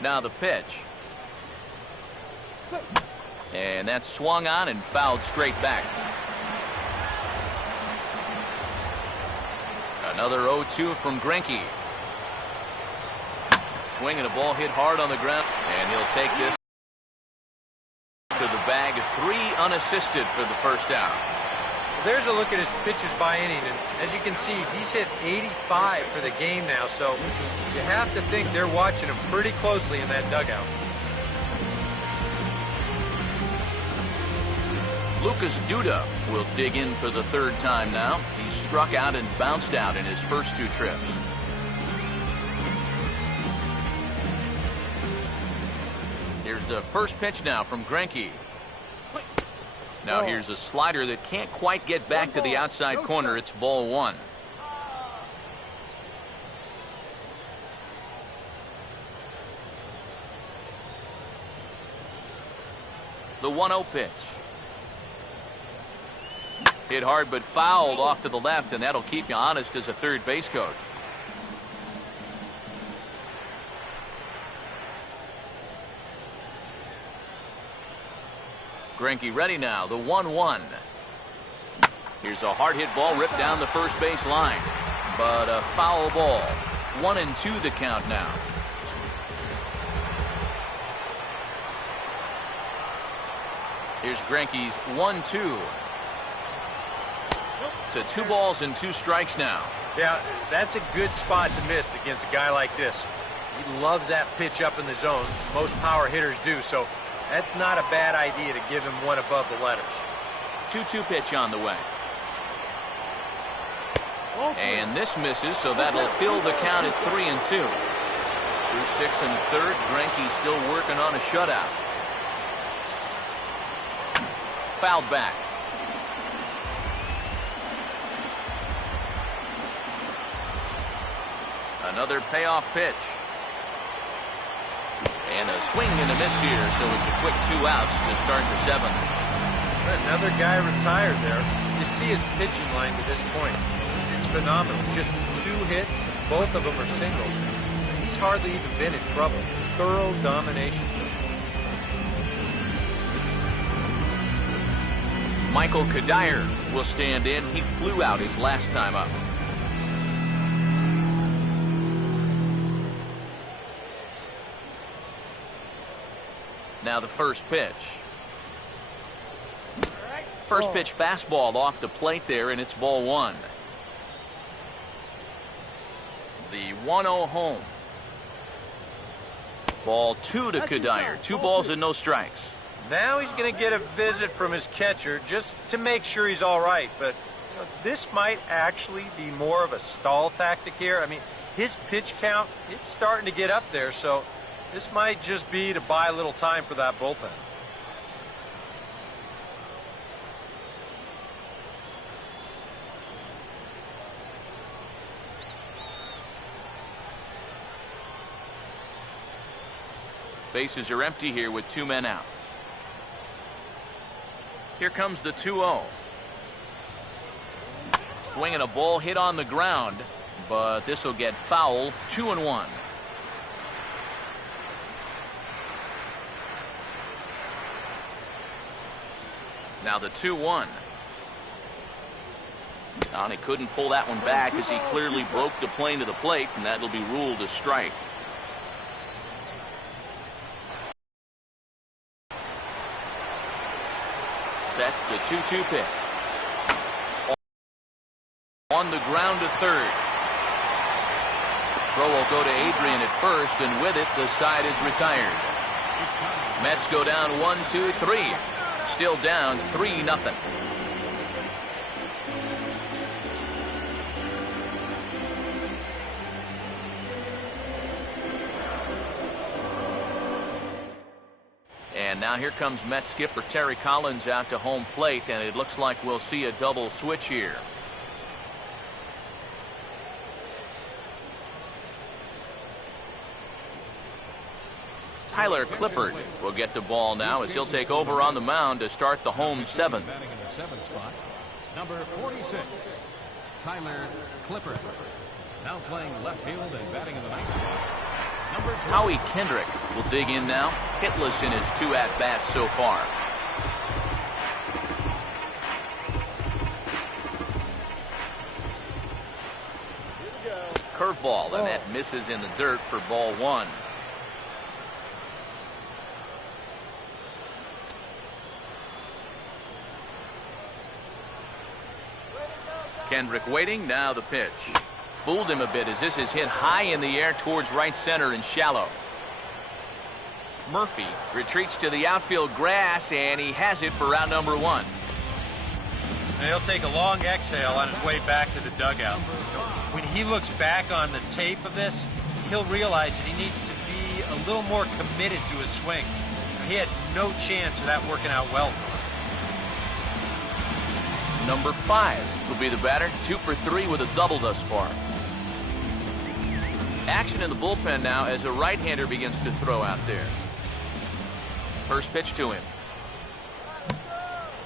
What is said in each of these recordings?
Now the pitch. And that's swung on and fouled straight back. Another 0-2 from Greinke. Swinging a ball hit hard on the ground, and he'll take this to the bag. 3 unassisted for the first out. There's a look at his pitches by inning, and as you can see, he's hit 85 for the game now, so you have to think they're watching him pretty closely in that dugout. Lucas Duda will dig in for the 3rd time now. He struck out and bounced out in his first 2 trips. Here's the first pitch now from Greinke. Now here's a slider that can't quite get back to the outside corner. It's ball 1. The 1-0 pitch. Hit hard but fouled off to the left, and that'll keep you honest as a third base coach. Greinke ready now, the 1-1. Here's a hard hit ball ripped down the first base line, but a foul ball. 1-2 the count now. Here's Greinke's 1-2. To 2 balls and 2 strikes now. Yeah, that's a good spot to miss against a guy like this. He loves that pitch up in the zone. Most power hitters do, so that's not a bad idea to give him one above the letters. 2-2 pitch on the way. And this misses, so that'll fill the count at 3-2. Through 6 1/3, Greinke still working on a shutout. Fouled back. Another payoff pitch. And a swing and a miss here, so it's a quick 2 outs to start the 7th. Another guy retired there. You see his pitching line to this point. It's phenomenal. Just 2 hits, both of them are singles. He's hardly even been in trouble. Thorough domination. Michael Kadire will stand in. He flew out his last time up. Now the first pitch. First pitch fastball off the plate there, and it's ball 1. The 1-0 home. Ball 2 to Kadire. 2 balls and no strikes. Now he's going to get a visit from his catcher just to make sure he's all right. But you know, this might actually be more of a stall tactic here. I mean, his pitch count, it's starting to get up there, so this might just be to buy a little time for that bullpen. Bases are empty here with 2 men out. Here comes the 2-0. Swinging a ball hit on the ground, but this will get foul. 2-1. Now the 2-1. And he couldn't pull that one back as he clearly broke the plane to the plate, and that'll be ruled a strike. Sets the 2-2 pitch. On the ground to third. Throw will go to Adrian at first, and with it, the side is retired. Mets go down 1-2-3. Still down 3-0. And now here comes Mets skipper Terry Collins out to home plate, and it looks like we'll see a double switch here. Tyler Clippard will get the ball now as he'll take over on the mound to start the home 7th. Batting in the 7th spot, number 46, Tyler Clippard. Now playing left field and batting in the 9th spot, number Howie Kendrick will dig in now, hitless in his 2 at-bats so far. Curveball, and that misses in the dirt for ball 1. Kendrick waiting, now the pitch. Fooled him a bit as this is hit high in the air towards right center and shallow. Murphy retreats to the outfield grass, and he has it for round number 1. And he'll take a long exhale on his way back to the dugout. When he looks back on the tape of this, he'll realize that he needs to be a little more committed to his swing. He had no chance of that working out well for him. Number 5 will be the batter, 2 for 3 with a double thus far. Action in the bullpen now as a right-hander begins to throw out there. First pitch to him.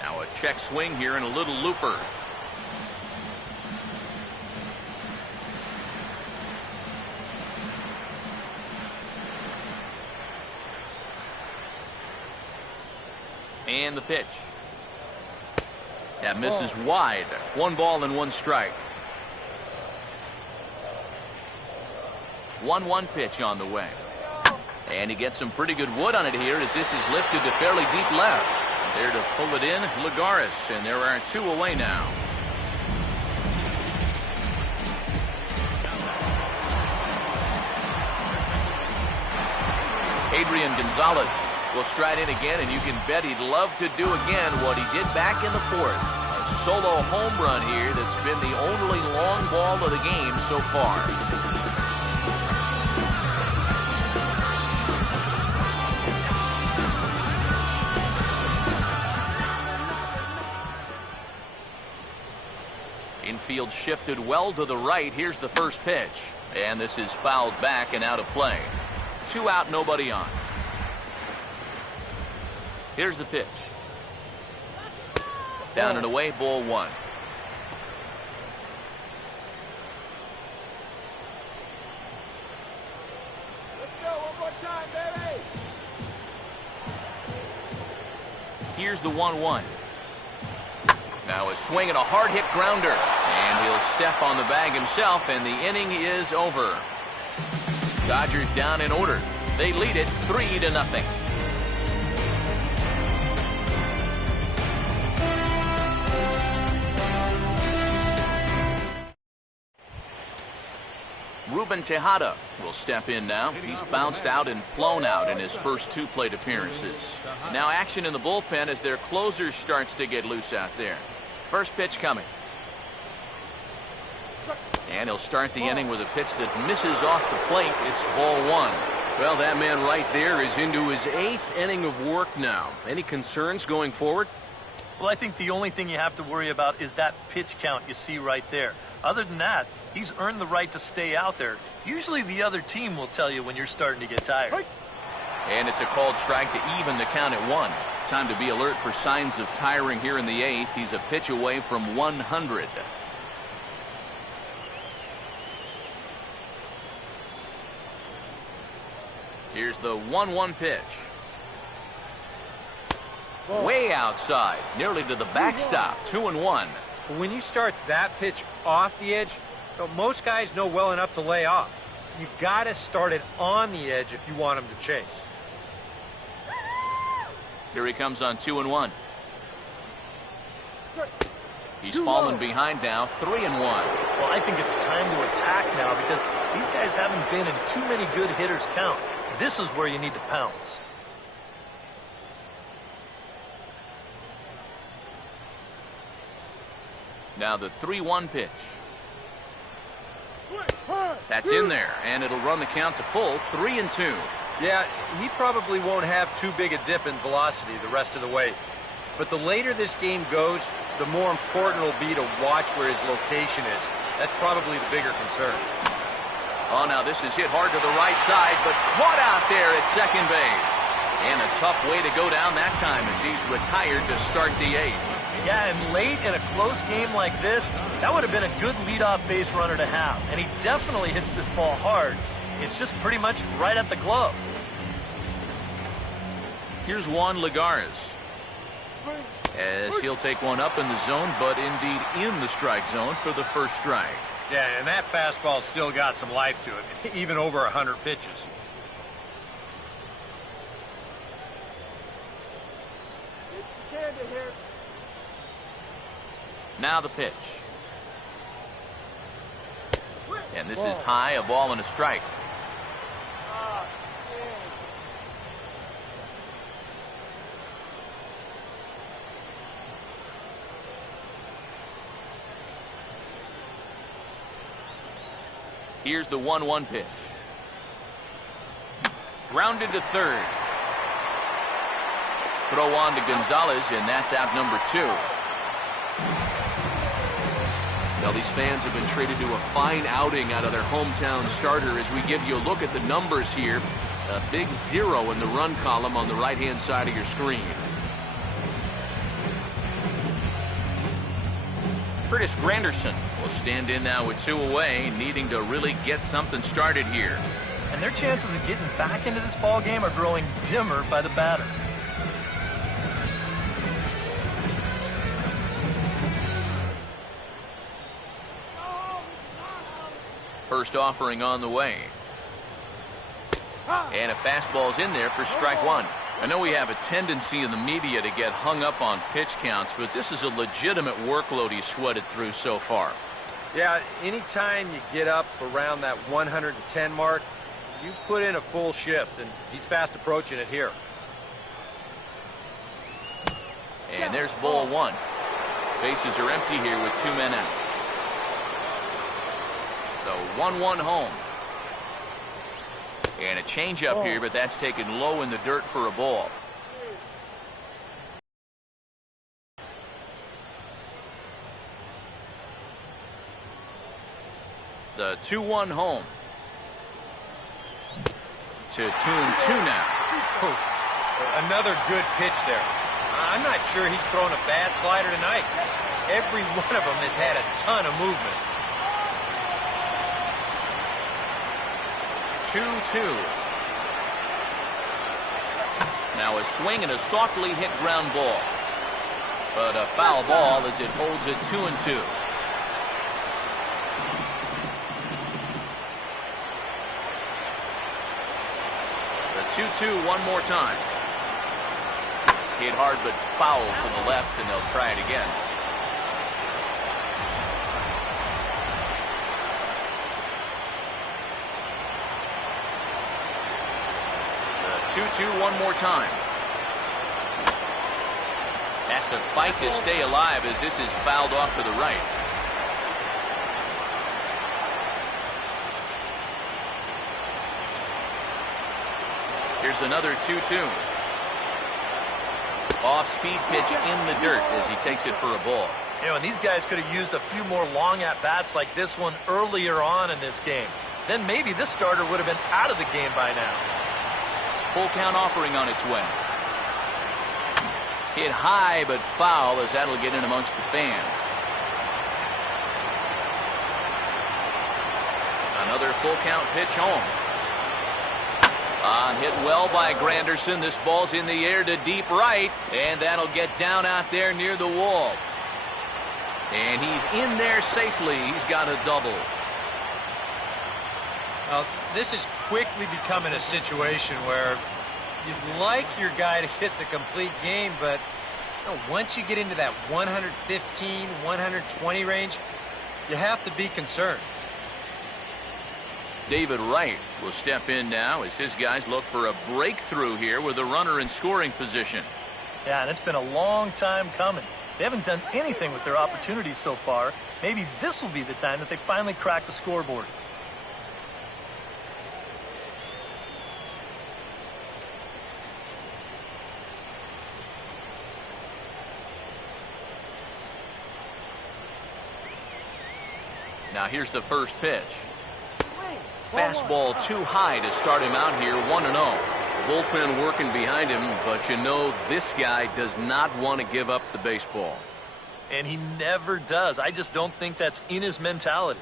Now a check swing here and a little looper. And the pitch. That misses wide. 1 ball and 1 strike. 1-1 pitch on the way. And he gets some pretty good wood on it here as this is lifted to fairly deep left. There to pull it in, Lagares, and there are 2 away now. Adrian Gonzalez will stride in again, and you can bet he'd love to do again what he did back in the 4th. A solo home run here that's been the only long ball of the game so far. Infield shifted well to the right. Here's the first pitch. And this is fouled back and out of play. 2 out, nobody on. Here's the pitch. Down and away, ball 1. Let's go, one more time, baby. Here's the 1-1. Now a swing and a hard hit grounder. And he'll step on the bag himself, and the inning is over. Dodgers down in order. They lead it 3-0. Ruben Tejada will step in now. He's bounced out and flown out in his first 2 plate appearances. Now action in the bullpen as their closer starts to get loose out there. First pitch coming. And he'll start the inning with a pitch that misses off the plate. It's ball 1. Well, that man right there is into his 8th inning of work now. Any concerns going forward? Well, I think the only thing you have to worry about is that pitch count you see right there. Other than that, he's earned the right to stay out there. Usually the other team will tell you when you're starting to get tired. And it's a called strike to even the count at 1. Time to be alert for signs of tiring here in the 8th. He's a pitch away from 100. Here's the 1-1 pitch. Way outside, nearly to the backstop. 2-1. When you start that pitch off the edge, most guys know well enough to lay off. You got to start it on the edge if you want him to chase. Here he comes on 2-1. He's fallen behind now, 3-1. Well, I think it's time to attack now because these guys haven't been in too many good hitters' counts. This is where you need to pounce. Now the 3-1 pitch. That's in there, and it'll run the count to full, 3-2. Yeah, he probably won't have too big a dip in velocity the rest of the way. But the later this game goes, the more important it'll be to watch where his location is. That's probably the bigger concern. Oh, now this is hit hard to the right side, but caught out there at second base. And a tough way to go down that time as he's retired to start the 8th. Yeah, and late in a close game like this, that would have been a good leadoff base runner to have. And he definitely hits this ball hard. It's just pretty much right at the glove. Here's Juan Lagares, as he'll take one up in the zone, but indeed in the strike zone for the first strike. Yeah, and that fastball still got some life to it, even over 100 pitches. Now the pitch. And this is high, a ball and a strike. Here's the 1-1 pitch. Grounded to third. Throw on to Gonzalez, and that's out number 2. Well, these fans have been treated to a fine outing out of their hometown starter as we give you a look at the numbers here. A big 0 in the run column on the right-hand side of your screen. Curtis Granderson will stand in now with 2 away, needing to really get something started here. And their chances of getting back into this ball game are growing dimmer by the batter. First offering on the way. And a fastball's in there for strike 1. I know we have a tendency in the media to get hung up on pitch counts, but this is a legitimate workload he's sweated through so far. Yeah, anytime you get up around that 110 mark, you put in a full shift, and he's fast approaching it here. And there's ball 1. Bases are empty here with 2 men out. The 1-1 home. And a changeup here, but that's taken low in the dirt for a ball. The 2-1 home. To 2-2 now. Another good pitch there. I'm not sure he's thrown a bad slider tonight. Every one of them has had a ton of movement. 2-2. Now a swing and a softly hit ground ball. But a foul ball as it holds it 2-2. The 2-2 one more time. Hit hard but foul to the left, and they'll try it again. The 2-2 one more time. Has to fight to stay alive as this is fouled off to the right. Here's another 2-2. Off-speed pitch in the dirt as he takes it for a ball. You know, and these guys could have used a few more long at-bats like this one earlier on in this game. Then maybe this starter would have been out of the game by now. Full count offering on its way. Hit high but foul as that'll get in amongst the fans. Another full count pitch home. Hit well by Granderson. This ball's in the air to deep right, and that'll get down out there near the wall. And he's in there safely. He's got a double. Well, this is quickly becoming a situation where you'd like your guy to hit the complete game, but you know, once you get into that 115, 120 range, you have to be concerned. David Wright will step in now as his guys look for a breakthrough here with a runner in scoring position. Yeah, and it's been a long time coming. They haven't done anything with their opportunities so far. Maybe this will be the time that they finally crack the scoreboard. Now here's the first pitch. Fastball too high to start him out here, 1-0. Bullpen working behind him, but you know this guy does not want to give up the baseball. And he never does. I just don't think that's in his mentality.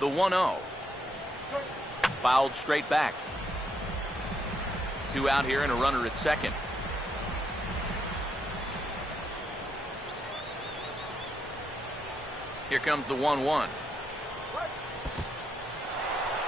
The 1-0. Fouled straight back. 2 out here and a runner at second. Here comes the 1-1.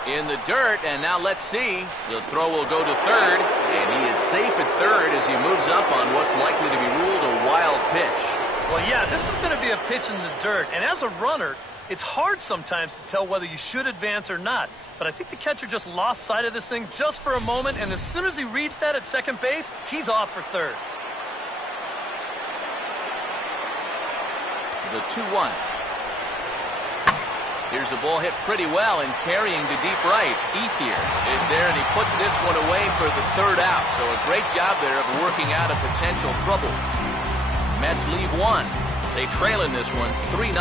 In the dirt, and now let's see. The throw will go to third, and he is safe at third as he moves up on what's likely to be ruled a wild pitch. Well, yeah, this is going to be a pitch in the dirt, and as a runner, it's hard sometimes to tell whether you should advance or not. But I think the catcher just lost sight of this thing just for a moment, and as soon as he reads that at second base, he's off for third. The 2-1. Here's a ball hit pretty well and carrying to deep right. Ethier is there, and he puts this one away for the third out. So a great job there of working out of potential trouble. Mets leave one. They trail in this one 3-0.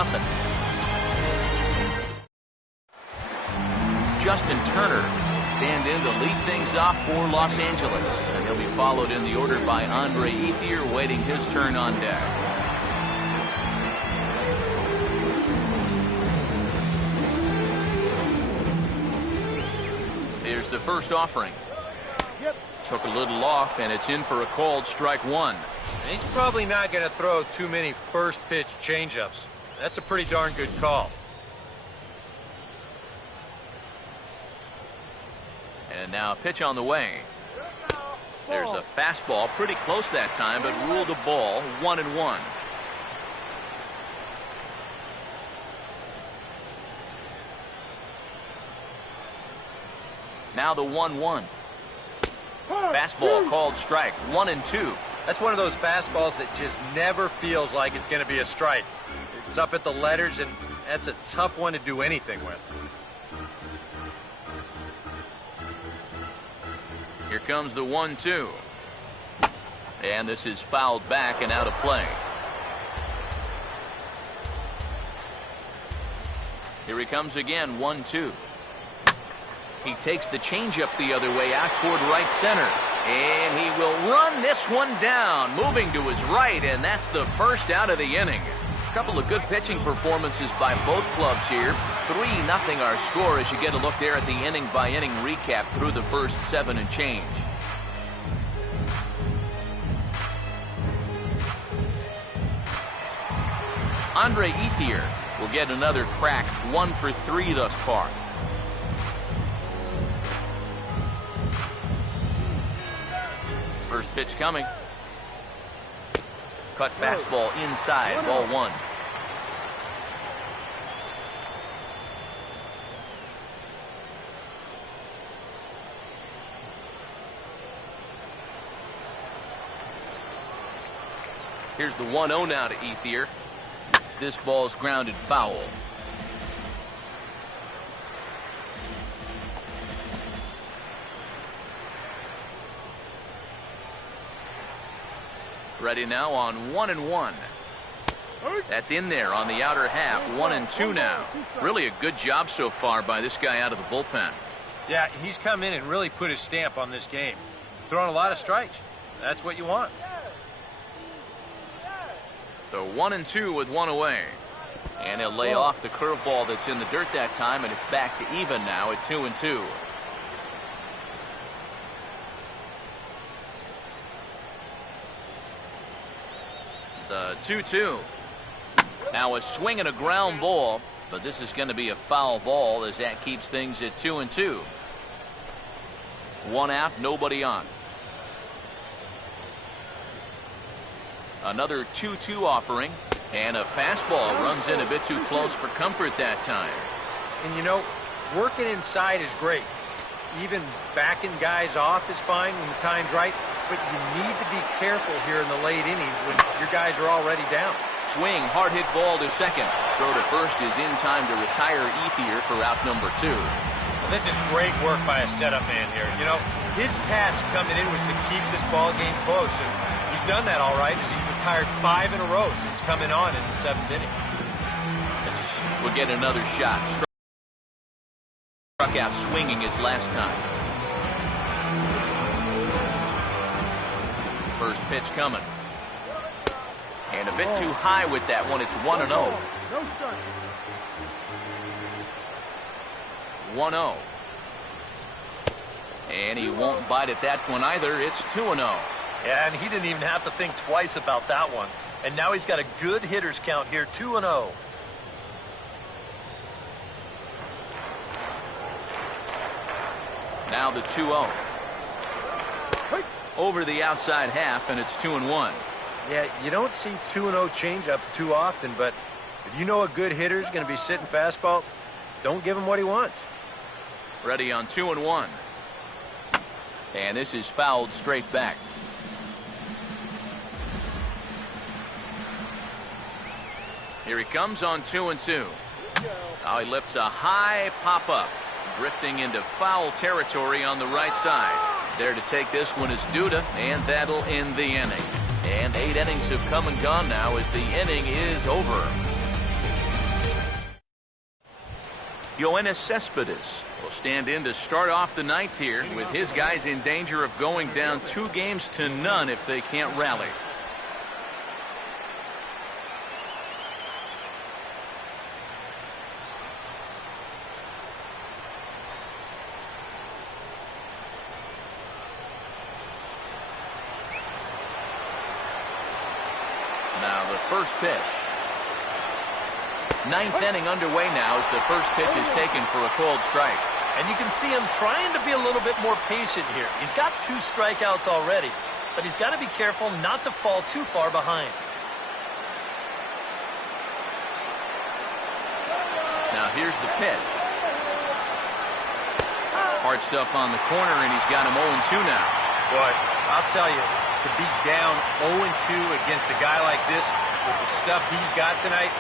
Justin Turner will stand in to lead things off for Los Angeles, and he'll be followed in the order by Andre Ethier, waiting his turn on deck. Here's the first offering. Took a little off, and it's in for a called strike one. And he's probably not going to throw too many first pitch changeups. That's a pretty darn good call. And now a pitch on the way. There's a fastball pretty close that time, but ruled a ball. 1-1. Now the 1-1. Fastball called strike. 1-2. That's one of those fastballs that just never feels like it's going to be a strike. It's up at the letters, and that's a tough one to do anything with. Here comes the 1-2. And this is fouled back and out of play. Here he comes again. 1-2. He takes the changeup the other way out toward right center. And he will run this one down, moving to his right, and that's the first out of the inning. A couple of good pitching performances by both clubs here. 3-0 our score as you get a look there at the inning-by-inning recap through the first 7 and change. Andre Ethier will get another crack, 1 for 3 thus far. First pitch coming. Cut fastball inside, ball 1. Here's the 1-0 now to Ethier. This ball's grounded foul. Ready now on 1-1. That's in there on the outer half. 1-2 now. Really a good job so far by this guy out of the bullpen. Yeah, he's come in and really put his stamp on this game. He's throwing a lot of strikes. That's what you want. So 1-2 with 1 away. And he'll lay off the curveball that's in the dirt that time, and it's back to even now at 2-2. The 2-2. Now a swing and a ground ball, but this is going to be a foul ball as that keeps things at 2-2. 1 out, nobody on. Another 2-2 offering, and a fastball runs in a bit too close for comfort that time. And you know, working inside is great. Even backing guys off is fine when the time's right, but you need to be careful here in the late innings when your guys are already down. Swing, hard hit ball to second. Throw to first is in time to retire Ethier for out number 2. Well, this is great work by a setup man here. You know, his task coming in was to keep this ball game close, and he's done that all right as he's retired 5 in a row since coming on in the 7th inning. We'll get another shot. Struck out swinging his last time. First pitch coming. And a bit too high with that one. It's 1-0. 1-0. And he won't bite at that one either. It's 2-0. Yeah, and he didn't even have to think twice about that one. And now he's got a good hitters count here, 2-0. Now the 2-0. Over the outside half, and it's 2-1. Yeah, you don't see 2-0 changeups too often, but if you know a good hitter is going to be sitting fastball, don't give him what he wants. Ready on 2-1. And this is fouled straight back. Here he comes on 2-2. Now he lifts a high pop-up, drifting into foul territory on the right side. There to take this one is Duda, and that'll end the inning. And 8 innings have come and gone now as the inning is over. Yoenis Cespedes will stand in to start off the ninth here, with his guys in danger of going down 2-0 if they can't rally. Now the first pitch. Ninth inning underway now as the first pitch is taken for a called strike. And you can see him trying to be a little bit more patient here. He's got 2 strikeouts already, but he's got to be careful not to fall too far behind. Now here's the pitch. Hard stuff on the corner, and he's got him 0-2 now. Boy, I'll tell you, to be down 0-2 against a guy like this with the stuff he's got tonight,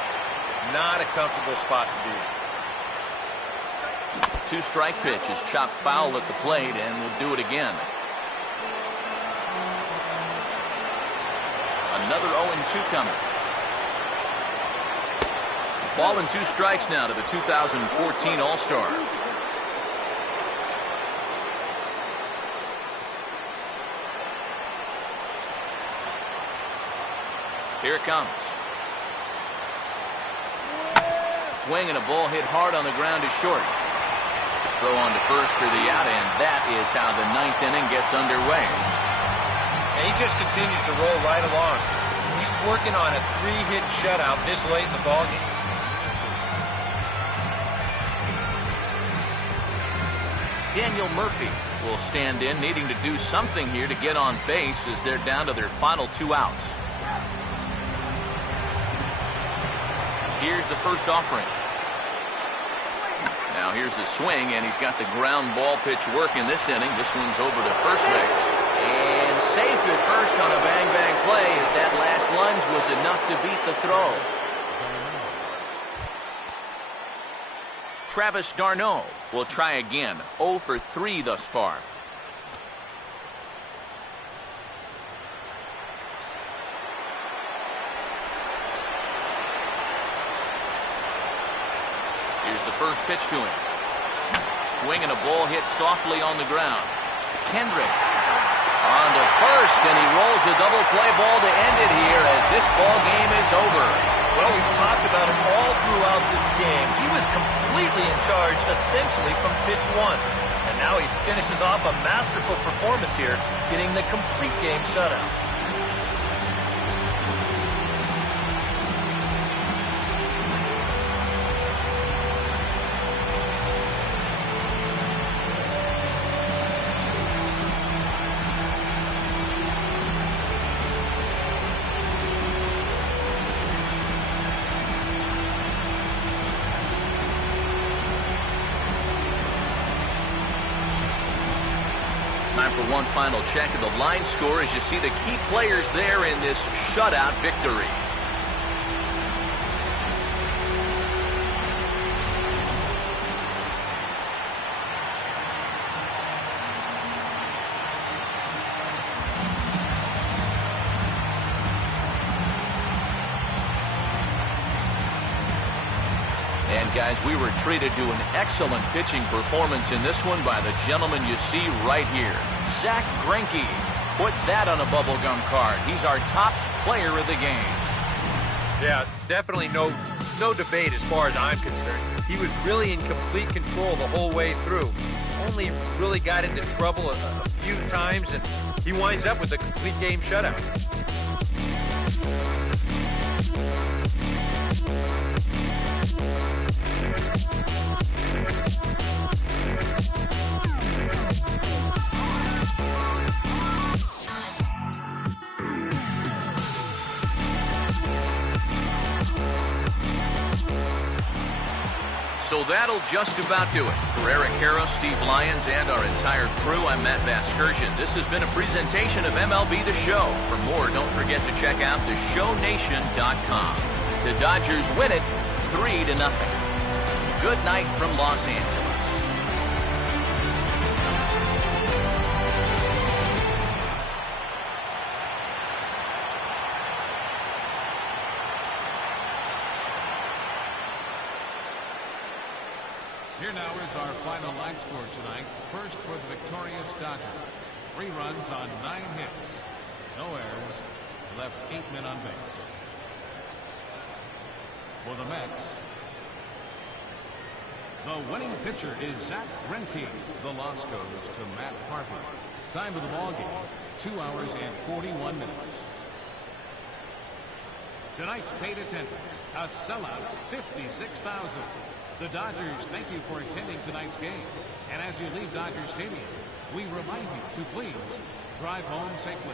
not a comfortable spot to be in. 2-strike pitch is chopped foul at the plate, and will do it again. Another 0-2 coming. Ball and 2 strikes now to the 2014 All-Star. Here it comes. Swing and a ball hit hard on the ground is short. Throw on to first for the out, and that is how the ninth inning gets underway. And he just continues to roll right along. He's working on a 3-hit shutout this late in the ballgame. Daniel Murphy will stand in, needing to do something here to get on base as they're down to their final 2 outs. Here's the first offering. Now here's the swing, and he's got the ground ball pitch work in this inning. This one's over to first base. And safe at first on a bang-bang play, as that last lunge was enough to beat the throw. Travis d'Arnaud will try again. 0 for 3 thus far. Here's the first pitch to him. Swing and a ball hit softly on the ground. Kendrick on to first, and he rolls the double play ball to end it here as this ball game is over. Well, we've talked about it all throughout this game. He was completely in charge, essentially, from pitch 1. And now he finishes off a masterful performance here, getting the complete game shutout. Time for one final check of the line score as you see the key players there in this shutout victory. And guys, we were treated to an excellent pitching performance in this one by the gentleman you see right here. Zach Greinke. Put that on a bubblegum card. He's our top player of the game. Yeah, definitely no no debate as far as I'm concerned. He was really in complete control the whole way through. Only really got into trouble a few times, and he winds up with a complete game shutout. So that'll just about do it. For Eric Harrow, Steve Lyons, and our entire crew, I'm Matt Vasgersian. This has been a presentation of MLB The Show. For more, don't forget to check out theshownation.com. The Dodgers win it 3-0. Good night from Los Angeles. Here now is our final line score tonight. First for the victorious Dodgers. 3 runs on 9 hits. No errors. Left 8 men on base. For the Mets, the winning pitcher is Zach Greinke. The loss goes to Matt Harper. Time of the ball game, 2 hours and 41 minutes. Tonight's paid attendance, a sellout, 56,000. The Dodgers thank you for attending tonight's game. And as you leave Dodger Stadium, we remind you to please drive home safely.